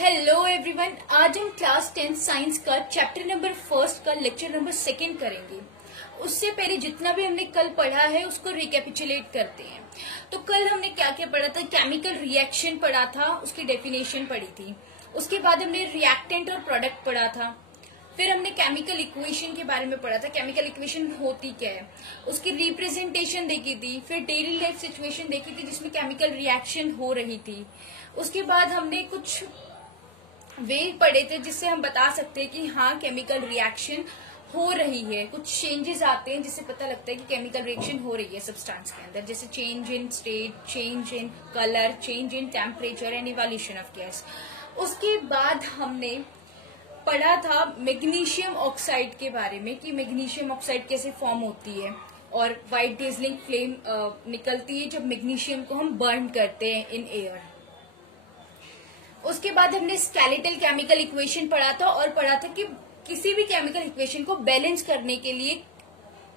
Hello everyone, आज हम class 10 science का चैप्टर नंबर 1 का लेक्चर नंबर 2 करेंगे। उससे पहले जितना भी हमने कल पढ़ा है उसको रिकैपिचुलेट करते हैं। तो कल हमने क्या क्या पढ़ा था? केमिकल रिएक्शन पढ़ा था, उसकी डेफिनेशन पढ़ी थी। उसके बाद हमने रिएक्टेंट और प्रोडक्ट पढ़ा था। फिर हमने केमिकल इक्वेशन के बारे में पढ़ा था, केमिकल इक्वेशन होती क्या है, उसकी रिप्रेजेंटेशन देखी थी। फिर डेली लाइफ सिचुएशन देखी थी जिसमें केमिकल रिएक्शन हो रही थी। उसके बाद हमने कुछ वे पढ़े थे जिससे हम बता सकते हैं कि हाँ केमिकल रिएक्शन हो रही है। कुछ चेंजेस आते हैं जिससे पता लगता है कि केमिकल रिएक्शन हो रही है सब्सटेंस के अंदर, जैसे change in state, change in colour, change in temperature and evolution of gas. उसके बाद हमने पढ़ा था मैग्नीशियम ऑक्साइड के बारे में कि मैग्नीशियम ऑक्साइड कैसे फॉर्म होती है और व्हाइट डेजलिंग फ्लेम निकलती है जब मैग्नीशियम को हम बर्न करते हैं इन एयर। उसके बाद हमने स्केलेटल केमिकल इक्वेशन पढ़ा था और पढ़ा था कि किसी भी केमिकल इक्वेशन को बैलेंस करने के लिए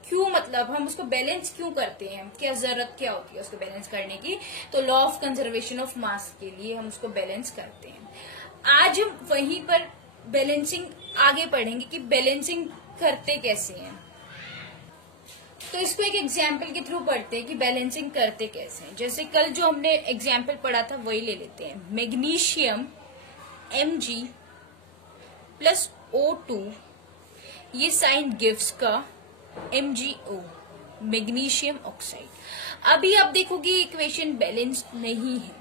क्यों, मतलब हम उसको बैलेंस क्यों करते हैं, क्या जरूरत क्या होती है उसको बैलेंस करने की। तो law of conservation of mass के लिए हम उसको बैलेंस करते हैं। आज हम वहीं पर बैलेंसिंग आगे पढ़ेंगे कि बैलेंसिंग करते कैसे हैं। तो इसको एक एग्जाम्पल के थ्रू पढ़ते हैं कि बैलेंसिंग करते कैसे हैं। जैसे कल जो हमने एग्जाम्पल पढ़ा था वही ले लेते हैं। मैग्नीशियम Mg प्लस O2, ये साइन गिव्स का MgO, मैग्नीशियम ऑक्साइड। अभी आप देखोगे इक्वेशन बैलेंस नहीं है,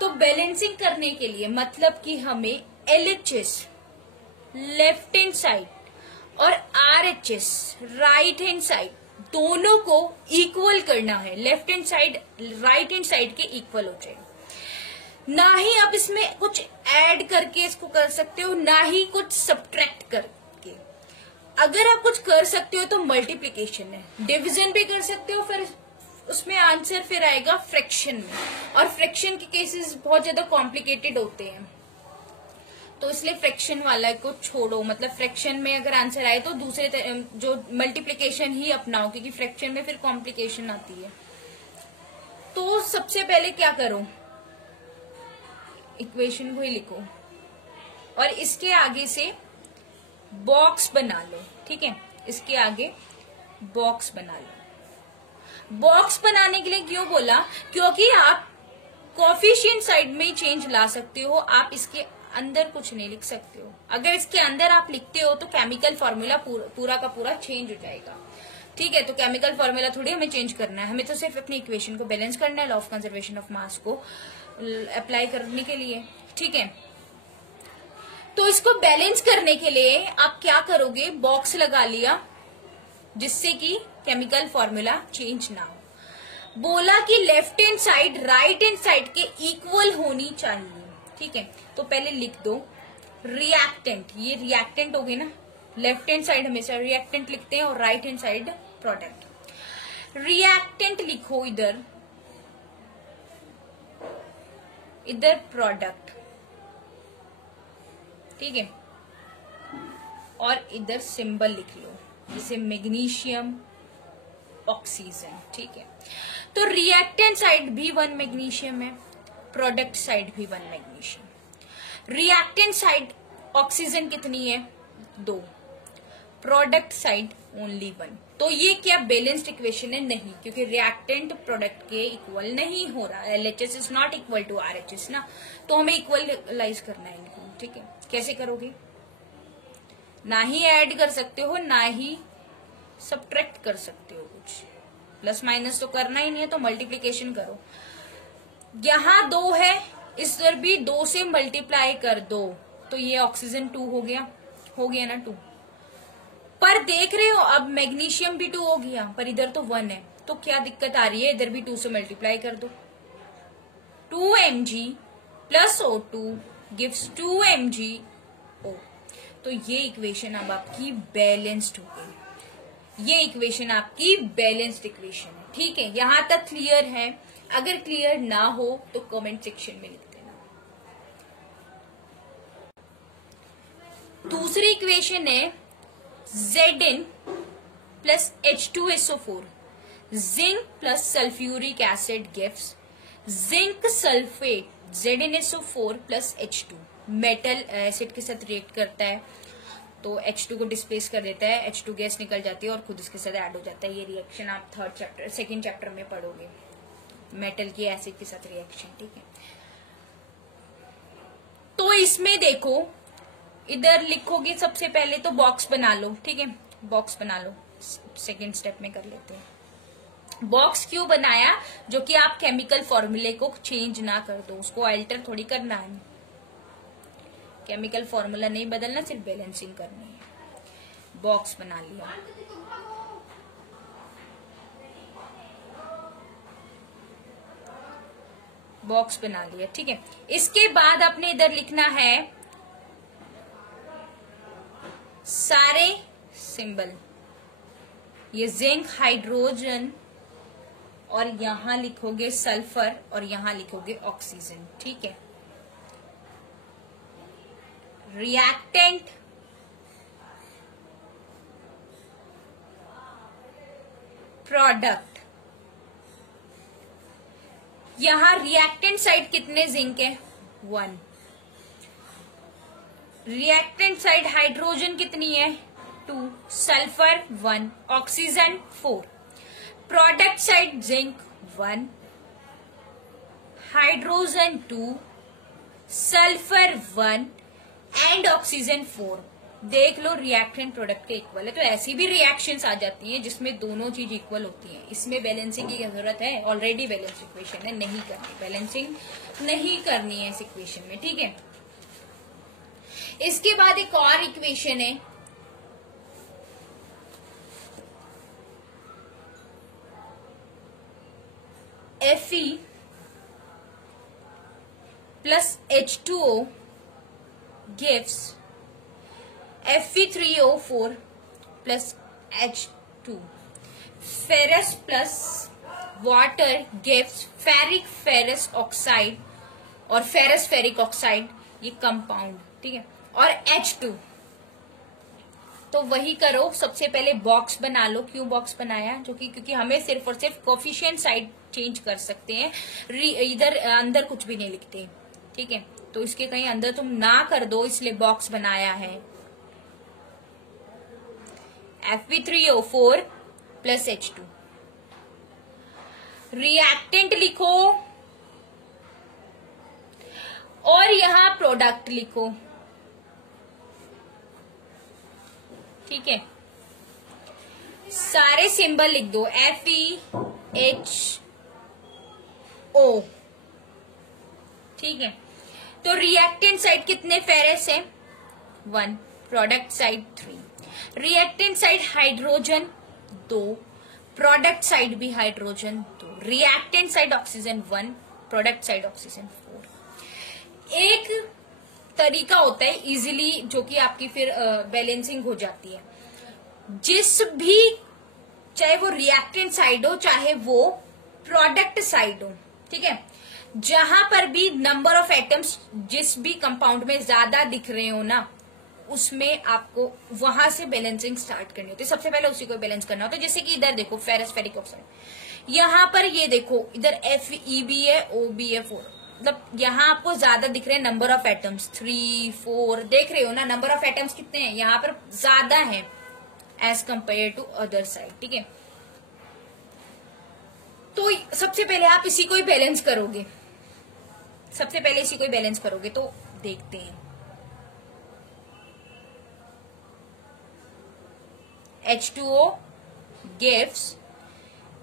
तो बैलेंसिंग करने के लिए मतलब कि हमें LHS लेफ्ट हैंड साइड और RHS राइट हैंड साइड दोनों को इक्वल करना है। Left hand side right hand side के इक्वल हो जाए। ना ही आप इसमें कुछ ऐड करके इसको कर सकते हो, ना ही कुछ सब्ट्रैक्ट करके। अगर आप कुछ कर सकते हो तो मल्टीप्लिकेशन है, डिवीजन भी कर सकते हो, फिर उसमें आंसर फिर आएगा फ्रैक्शन में। और फ्रैक्शन के केसेस बहुत ज्यादा कॉम्प्लिकेटेड होते हैं, तो इसलिए फ्रैक्शन वाला को छोड़ो। मतलब फ्रैक्शन में अगर आंसर आए तो दूसरे जो मल्टीप्लिकेशन ही अपनाओ, क्योंकि फ्रैक्शन में फिर कॉम्प्लिकेशन आती है। तो सबसे पहले क्या करो, इक्वेशन को ही लिखो और इसके आगे से बॉक्स बना लो। ठीक है, इसके आगे बॉक्स बना लो। बॉक्स बनाने के लिए क्यों बोला? क्योंकि आप कोफिशिएंट साइड में ही चेंज ला सकते हो, आप इसके अंदर कुछ नहीं लिख सकते हो। अगर इसके अंदर आप लिखते हो तो केमिकल फॉर्मूला पूरा का पूरा चेंज हो जाएगा। ठीक है, तो केमिकल फॉर्मूला थोड़ी हमें चेंज करना है, हमें तो सिर्फ अपनी इक्वेशन को बैलेंस करना है, law of conservation of mass को अप्लाई करने के लिए। ठीक है, तो इसको बैलेंस करने के लिए आप क्या करोगे, बॉक्स लगा लिया जिससे कि केमिकल फॉर्मूला चेंज ना हो। बोला कि left hand side right hand side के इक्वल होनी चाहिए। ठीक है, तो पहले लिख दो रिएक्टेंट, ये रिएक्टेंट हो गई ना। लेफ्ट हैंड साइड हमेशा रिएक्टेंट लिखते हैं और right hand side product. Reactant लिखो इधर प्रोडक्ट। ठीक है, और इधर सिंबल लिख लो जैसे मैग्नीशियम ऑक्सीजन। ठीक है, तो रिएक्टेंट साइड भी 1 मैग्नीशियम है, प्रोडक्ट साइड भी 1 मैग्नीशियम। रिएक्टेंट साइड ऑक्सीजन कितनी है? 2, प्रोडक्ट साइड ओनली 1। तो ये क्या बैलेंस्ड इक्वेशन है? नहीं, क्योंकि रिएक्टेंट प्रोडक्ट के इक्वल नहीं हो रहा है। LHS is not equal to RHS ना, तो हमें इक्वलाइज करना है इनको। ठीक है, कैसे करोगे? ना ही ऐड कर सकते हो ना ही सब्ट्रैक्ट कर सकते हो, कुछ प्लस माइनस तो करना ही नहीं है, तो मल्टीप्लीकेशन करो। यहाँ 2 है, इस तरफ भी 2 से मल्टीप्लाई कर दो, तो ये ऑक्सीजन 2 हो गया ना 2। पर देख रहे हो अब मैग्नीशियम भी 2 हो गया, पर इधर तो 1 है, तो क्या दिक्कत आ रही है? इधर भी 2 से मल्टीप्लाई कर दो। 2 Mg plus O2 gives 2 MgO। तो ये इक्वेशन अब आपकी बैलेंस्ड हो गई। ये इक्वेशन आपकी बैलेंस्ड इक्वेशन है। ठीक है, यहां तक क्लियर है? अगर क्लियर ना हो तो कमेंट सेक्शन में लिख देना। दूसरी इक्वेशन है Zn plus H2SO4, zinc plus sulphuric acid gives zinc sulphate ZnSO4 plus H2। Metal acid के साथ रिएक्ट करता है तो H2 को डिस्प्लेस कर देता है, H2 गैस निकल जाती है और खुद इसके साथ ऐड हो जाता है। ये रिएक्शन आप सेकेंड चैप्टर में पढ़ोगे, मेटल की एसिड के साथ रिएक्शन, ठीक है। तो इसमें देखो, इधर लिखोगे सबसे पहले तो बॉक्स बना लो, ठीक है, बॉक्स बना लो, सेकेंड स्टेप में कर लेते हैं। बॉक्स क्यों बनाया? जो कि आप केमिकल फॉर्मूले को चेंज ना कर दो, उसको अल्टर थोड़ी करना है, केमिकल फॉर्मूला नहीं बदलना, सिर्फ बैलेंसिंग करनी है। बॉक्स बना लिया, बॉक्स बना लिया, ठीक है। इसके बाद आपने इधर लिखना है सारे सिंबल, ये जिंक, हाइड्रोजन, और यहां लिखोगे सल्फर और यहां लिखोगे ऑक्सीजन, ठीक है। रिएक्टेंट, प्रोडक्ट, यहां रिएक्टेंट साइड कितने जिंक है? 1। रिएक्टेंट साइड हाइड्रोजन कितनी है? 2। Sulphur 1, oxygen 4। Product side zinc 1, hydrogen 2, sulphur 1 and oxygen 4। देख लो रिएक्टेंट प्रोडक्ट के इक्वल है, तो ऐसी भी रिएक्शंस आ जाती हैं जिसमें दोनों चीज इक्वल होती हैं। इसमें बैलेंसिंग की क्या जरूरत है? ऑलरेडी बैलेंस इक्वेशन है, नहीं करनी, बैलेंसिंग नहीं करनी है इस इक्वेशन में, ठीक है। इसके बाद एक और इक्वेशन है, Fe plus H2O gives Fe3O4 plus H2. Ferrous plus water gives ferric ferrous oxide और ferrous ferric oxide, ये कंपाउंड, ठीक है, और H2। तो वही करो, सबसे पहले बॉक्स बना लो। क्यों बॉक्स बनाया? क्योंकि हमें सिर्फ और सिर्फ कोफिशिएंट साइड चेंज कर सकते हैं, इधर अंदर कुछ भी नहीं लिखते, ठीक है। तो इसके कहीं अंदर तुम ना कर दो, इसलिए बॉक्स बनाया है। Fe3O4 plus H2। रिएक्टेंट लिखो और यहां प्रोडक्ट लिखो, ठीक है। सारे सिंबल लिख दो, FeHO, ठीक है। तो रिएक्टेंट साइड कितने फेरस है? 1, product side 3। Reactant side hydrogen 2, product side भी hydrogen 2। Reactant side oxygen 1, product side oxygen 4। एक तरीका होता है इजीली, जो कि आपकी फिर बैलेंसिंग हो जाती है। जिस भी, चाहे वो रिएक्टेंट साइड हो चाहे वो प्रोडक्ट साइड हो, ठीक है, जहां पर भी नंबर ऑफ एटम्स जिस भी कंपाउंड में ज्यादा दिख रहे हो ना, उसमें आपको वहां से बैलेंसिंग स्टार्ट करनी होती है। सबसे पहले उसी को बैलेंस करना होता है। जैसे कि इधर देखो फेरस फेरिक ऑक्साइड, यहां पर ये देखो इधर Fe भी है, O भी है, 4, मतलब यहाँ आपको ज्यादा दिख रहे हैं नंबर ऑफ एटम्स, 3, 4, देख रहे हो ना नंबर ऑफ एटम्स कितने हैं, यहाँ पर ज्यादा है as compare to other side, ठीक है। तो सबसे पहले आप इसी को ही बैलेंस करोगे, सबसे पहले इसी को ही बैलेंस करोगे। तो देखते हैं, H2O gives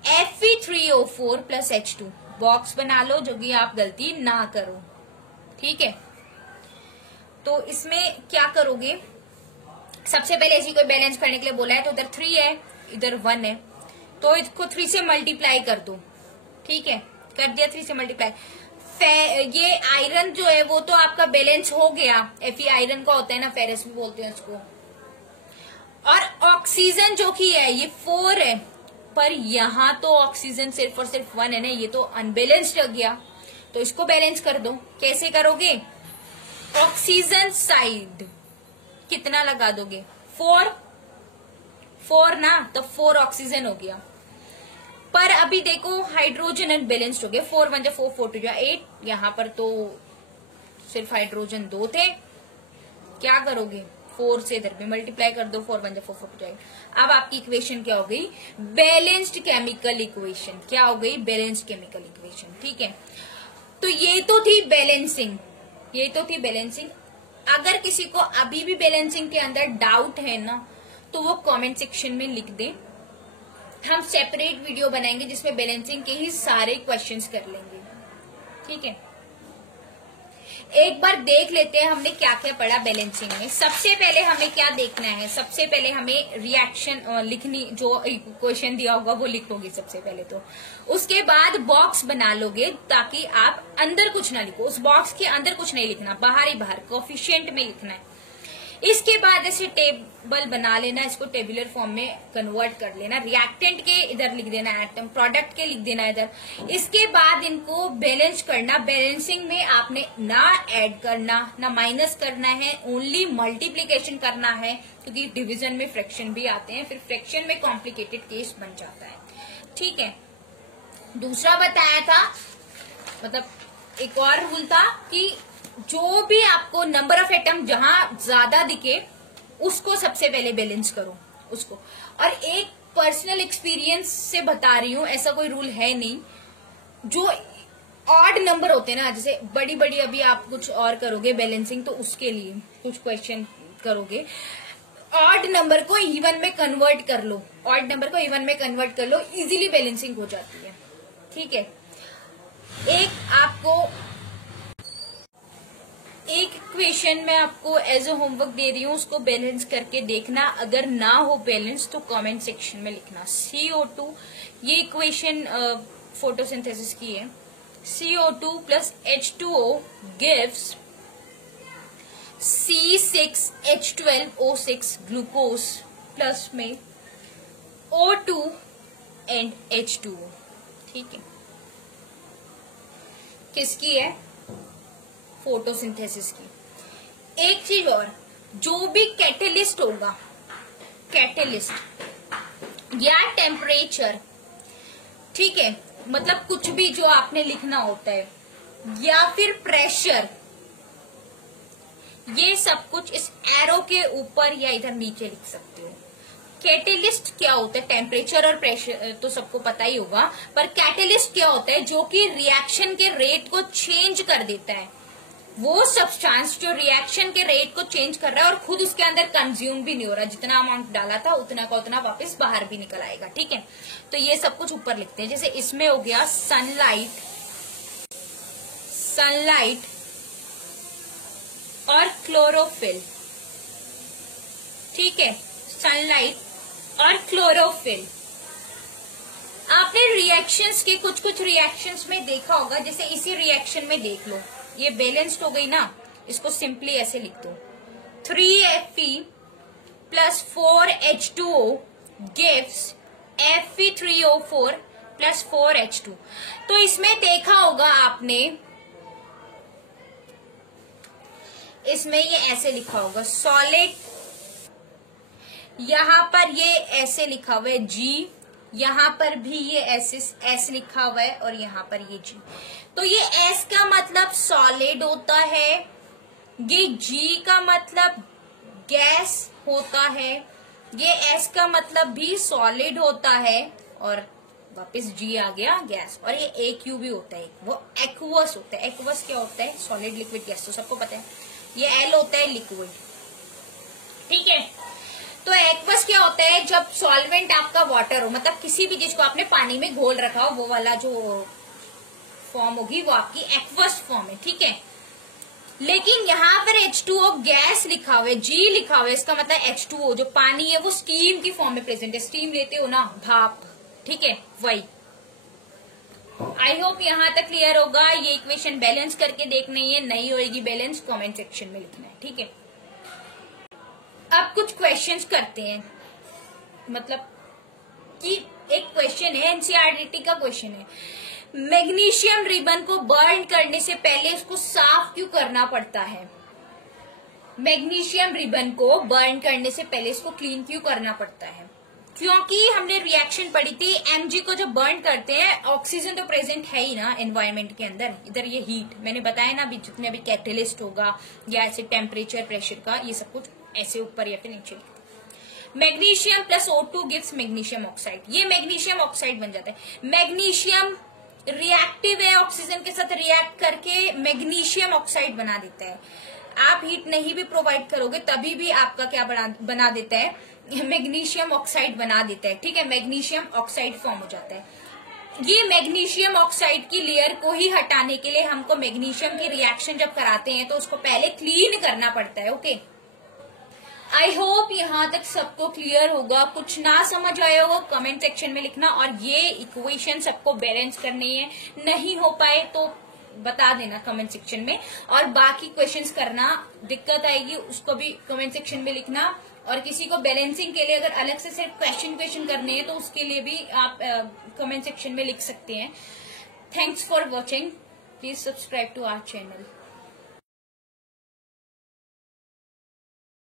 Fe3O4 plus H2। Box बना लो, जो कि आप गलती ना करो, ठीक है। तो इसमें क्या करोगे, सबसे पहले इसी को बैलेंस करने के लिए बोला है, तो इधर 3 है, इधर 1 है, तो इसको 3 से मल्टीप्लाई कर दो, ठीक है, कर दिया 3 से मल्टीप्लाई। ये आयरन जो है वो तो आपका बैलेंस हो गया, Fe आयरन का होता है ना, फेरस भी बोलते हैं उसको। और ऑक्सीजन जो कि है ये 4 है, पर यहां तो ऑक्सीजन सिर्फ और सिर्फ 1 है ना, ये तो अनबैलेंस्ड हो गया। तो इसको बैलेंस कर दो। कैसे करोगे? ऑक्सीजन साइड कितना लगा दोगे? 4 ना, तो 4 ऑक्सीजन हो गया। पर अभी देखो हाइड्रोजन अनबैलेंस्ड हो गया, 4 1 जा 4 4 2 जा 8, यहाँ पर तो सिर्फ हाइड्रोजन 2 थे। क्या करोगे, 4 से इधर भी मल्टीप्लाई कर दो, 4 1 जा 4 4 जाएगा। अब आपकी इक्वेशन क्या हो गई, बैलेंस्ड केमिकल इक्वेशन। क्या हो गई, बैलेंस्ड केमिकल इक्वेशन। ठीक है, तो ये तो थी बैलेंसिंग, ये तो थी बैलेंसिंग। अगर किसी को अभी भी बैलेंसिंग के अंदर डाउट है ना, तो वो कमेंट सेक्शन में लिख दे। हम सेपरेट वीडियो बनाएंगे जिसमें बैलेंसिंग के ही सारे क्वेश्चंस कर लेंगे। ठीक है, एक बार देख लेते हैं हमने क्या क्या पढ़ा बैलेंसिंग में। सबसे पहले हमें क्या देखना है, सबसे पहले हमें रिएक्शन लिखनी, जो क्वेश्चन दिया होगा वो लिखोगे सबसे पहले। तो उसके बाद बॉक्स बना लोगे ताकि आप अंदर कुछ ना लिखो, उस बॉक्स के अंदर कुछ नहीं लिखना, बाहर ही बाहर कोफिशिएंट में लिखना है। इसके बाद ऐसे टेबल बना लेना, इसको टेबुलर फॉर्म में कन्वर्ट कर लेना। रिएक्टेंट के इधर लिख देना एटम, प्रोडक्ट के लिख देना इधर। इसके बाद इनको बैलेंस करना। बैलेंसिंग में आपने ना ऐड करना ना माइनस करना है, ओनली मल्टीप्लीकेशन करना है, क्योंकि डिवीजन में फ्रैक्शन भी आते हैं, फिर फ्रैक्शन में कॉम्प्लिकेटेड केस बन जाता है। ठीक है, दूसरा बताया था, मतलब एक और रूल था कि जो भी आपको नंबर ऑफ एटम जहां ज्यादा दिखे उसको सबसे पहले बैलेंस करो उसको। और एक पर्सनल एक्सपीरियंस से बता रही हूं, ऐसा कोई रूल है नहीं। जो ऑड नंबर होते हैं ना, जैसे बड़ी बड़ी अभी आप कुछ और करोगे बैलेंसिंग, तो उसके लिए कुछ क्वेश्चन करोगे, ऑड नंबर को इवन में कन्वर्ट कर लो, ऑड नंबर को इवन में कन्वर्ट कर लो, इजीली बैलेंसिंग हो जाती है। ठीक है, एक इक्वेशन मैं आपको एज ए होमवर्क दे रही हूँ, उसको बैलेंस करके देखना। अगर ना हो बैलेंस तो कमेंट सेक्शन में लिखना। CO2, ये इक्वेशन फोटोसिंथेसिस की है। CO2 plus H2O gives C6H12O6 glucose plus में O2 एंड H2O। ठीक है, किसकी है, फोटोसिंथेसिस की। एक चीज और, जो भी कैटेलिस्ट होगा, कैटेलिस्ट या टेम्परेचर, ठीक है, मतलब कुछ भी जो आपने लिखना होता है, या फिर प्रेशर, ये सब कुछ इस एरो के ऊपर या इधर नीचे लिख सकते हो। कैटेलिस्ट क्या होता है, टेम्परेचर और प्रेशर तो सबको पता ही होगा, पर कैटेलिस्ट क्या होता है, जो कि रिएक्शन के रेट को चेंज कर देता है। वो सब्सटेंस जो रिएक्शन के रेट को चेंज कर रहा है और खुद उसके अंदर कंज्यूम भी नहीं हो रहा, जितना अमाउंट डाला था उतना का उतना वापस बाहर भी निकल आएगा। ठीक है, तो ये सब कुछ ऊपर लिखते हैं। जैसे इसमें हो गया सनलाइट और क्लोरोफिल। ठीक है, सनलाइट और क्लोरोफिल। आपने रिएक्शंस के कुछ रिएक्शंस में देखा होगा, जैसे इसी रिएक्शन में देख लो, ये बैलेंस्ड हो गई ना, इसको सिंपली ऐसे लिख दो, 3Fe plus 4H2O gives Fe3O4 plus 4H2। तो इसमें देखा होगा आपने, इसमें ये ऐसे लिखा होगा सॉलिड, यहां पर ये ऐसे लिखा हुआ है G, यहां पर भी ये S लिखा हुआ है, और यहां पर ये G। तो ये S का मतलब सॉलिड होता है, ये G का मतलब गैस होता है, ये S का मतलब भी सॉलिड होता है, और वापस G आ गया गैस। और ये AQ भी होता है, वो एक्वस होता है। एक्वस क्या होता है, सॉलिड लिक्विड गैस, तो सबको पता है। ये L होता है लिक्विड। ठीक है, तो एक्वस क्या होता है, जब सॉल्वेंट आपका वाटर हो, मतलब किसी भी चीज को आपने पानी में घोल रखा हो, वो वाला जो फॉर्म होगी वो आपकी एक्वस फॉर्म है। ठीक है, लेकिन यहाँ पर H2O गैस लिखा हुआ है, G लिखा हुआ है, इसका मतलब H2O जो पानी है वो स्टीम की फॉर्म में प्रेजेंट है। स्टीम लेते हो ना, भाप, ठीक है, वही। आई होप यहाँ तक क्लियर होगा। ये इक्वेशन बैलेंस करके देखनी है, नहीं होगी बैलेंस कमेंट सेक्शन में लिखना है। ठीक है, अब कुछ क्वेश्चंस करते हैं, मतलब कि एक क्वेश्चन है, एनसीईआरटी का क्वेश्चन है, मैग्नीशियम रिबन को बर्न करने से पहले उसको साफ क्यों करना पड़ता है। मैग्नीशियम रिबन को बर्न करने से पहले इसको क्लीन क्यों करना पड़ता है। क्योंकि हमने रिएक्शन पढ़ी थी, Mg को जब बर्न करते हैं ऑक्सीजन तो प्रेजेंट है ही ना एनवायरनमेंट के अंदर, इधर ये हीट मैंने बताया ना अभी, जितने भी कैटेलिस्ट होगा या ऐसे टेम्परेचर प्रेशर का ये सब कुछ ऐसे ऊपर या फिर नीचे। Magnesium plus O2 gives magnesium oxide, ये मैग्नीशियम ऑक्साइड बन जाता है। मैग्नीशियम रिएक्टिव है, ऑक्सीजन के साथ रिएक्ट करके मैग्नीशियम ऑक्साइड बना देता है। आप हीट नहीं भी प्रोवाइड करोगे तभी भी आपका क्या बना देता है, मैग्नीशियम ऑक्साइड बना देता है, ठीक है, मैग्नीशियम ऑक्साइड फॉर्म हो जाता है। ये मैग्नीशियम ऑक्साइड की लेयर को ही हटाने के लिए हमको मैग्नीशियम की रिएक्शन जब कराते हैं तो उसको पहले क्लीन करना पड़ता है। ओके, आई होप यहाँ तक सबको क्लियर होगा। कुछ ना समझ आया होगा कमेंट सेक्शन में लिखना, और ये इक्वेशन सबको बैलेंस करनी है, नहीं हो पाए तो बता देना कमेंट सेक्शन में, और बाकी क्वेश्चंस करना दिक्कत आएगी उसको भी कमेंट सेक्शन में लिखना, और किसी को बैलेंसिंग के लिए अगर अलग से सिर्फ क्वेश्चन करने हैं तो उसके लिए भी आप कमेंट सेक्शन में लिख सकते हैं। Thanks for watching, please subscribe to our channel.